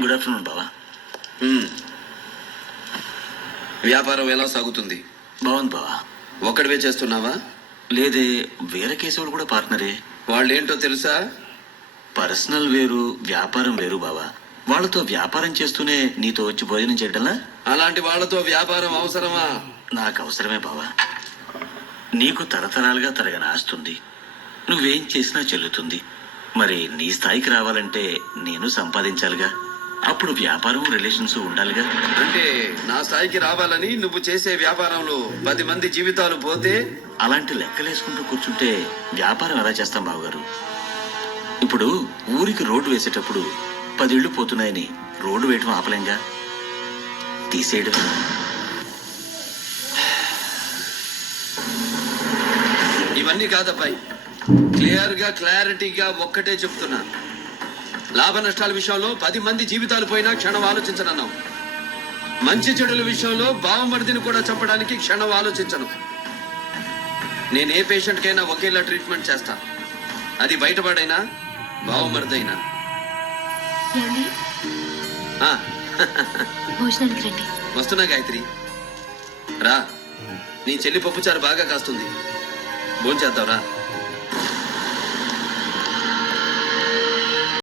Good afternoon బావా. వ్యాపారం ఎలా సాగుతుంది? బాగుంది బావా. ఒక్కడివే చేస్తున్నావా? లేదే, వేరే కేసులు కూడా పార్ట్నరే. వాళ్ళేంటో తెలుసా? పర్సనల్ వేరు, వ్యాపారం వేరు బావా. వాళ్ళతో వ్యాపారం చేస్తూనే నీతో వచ్చి భోజనం చేయడంలా? అలాంటి వాళ్ళతో వ్యాపారం అవసరమా? నాకు అవసరమే బావా. నీకు తరతరాలుగా తరగని ఆస్తుంది, నువ్వేం చేసినా చెల్లుతుంది. మరి నీ స్థాయికి రావాలంటే నేను సంపాదించాలిగా. అప్పుడు వ్యాపారం రిలేషన్స్ ఉండాలిగా. అంటే నా స్థాయికి రావాలని నువ్వు చేసే వ్యాపారంలో 10 మంది జీవితాలు పోతే? అలాంటి లెక్కలేసుకుంటూ కూర్చుంటే వ్యాపారం ఎలా చేస్తాం బావగారు? ఇప్పుడు ఊరికి రోడ్డు వేసేటప్పుడు 10 ఇళ్ళు పోతున్నాయని రోడ్డు వేయటం ఆపలేంగా, తీసేయడం. ఇవన్నీ కాదబ్బాయి, క్లారిటీగా ఒక్కటే చెప్తున్నా. లాభ నష్టాల విషయంలో 10 మంది జీవితాలు పోయినా క్షణం ఆలోచించనన్నావు. మంచి చెడుల విషయంలో బావమరిదిని కూడా చంపడానికి క్షణం ఆలోచించను. నేను ఏ పేషెంట్కైనా ఒకేలా ట్రీట్మెంట్ చేస్తా, అది బయటపడైనా బావమరిదైనా. వస్తున్నా గాయత్రి, రా. నీ చెల్లి పప్పుచారు బాగా కాస్తుంది, భోంచేద్దావురా.